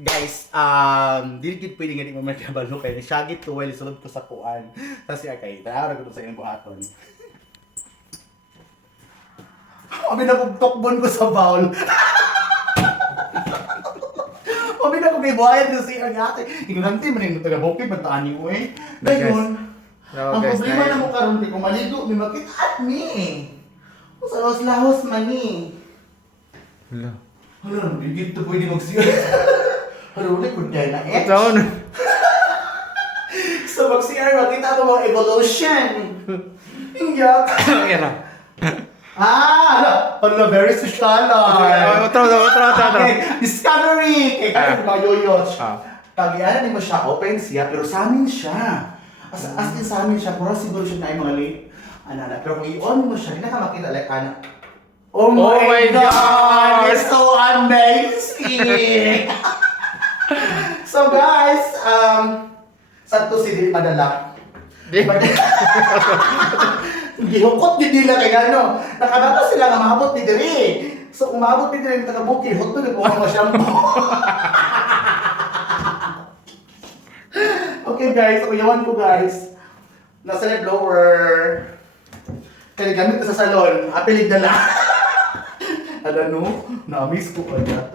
Guys, dili gid pwede nga di mo magkabalo kay ni Shaggy to well sulod ko sa kuan. Kasi kay tara ko sa inyong buhaton. Abi na kog tokbon ko sa bowl. Abi na kog ibuhayan ko sa iyang ate. Ignorante man yung taga bukid man ni oy. Dayon. Ang problema na mo karon di ko maligo, may makita ni. Sa lahos man ni. Hala, bigit to pwede magsiya. Hala, ulit ko dyan na X. So mag-CR, makita ko mga evolution. Ingyak. Hala, very social. Discovery. Kaya mga yoyos. Kagianan ni mo siya, open siya, pero sa amin siya. As in sa amin siya, pura siguro siya na yung mga late. Pero kung i-on mo siya, hindi na ka makita like, oh my God! It's so amazing! So guys, sa to si Dili Madala. Gihukot din nila kay ano. Nakabata sila nga maabot ni Dili. So kung maabot ni Dili ng taga-bukid, hot to po ang shampoo. Okay guys, so yawan ko guys. Nasa lip blower. Kaya gamit ko sa salon. Apilig na lang. Alam no, na-miss ko agad.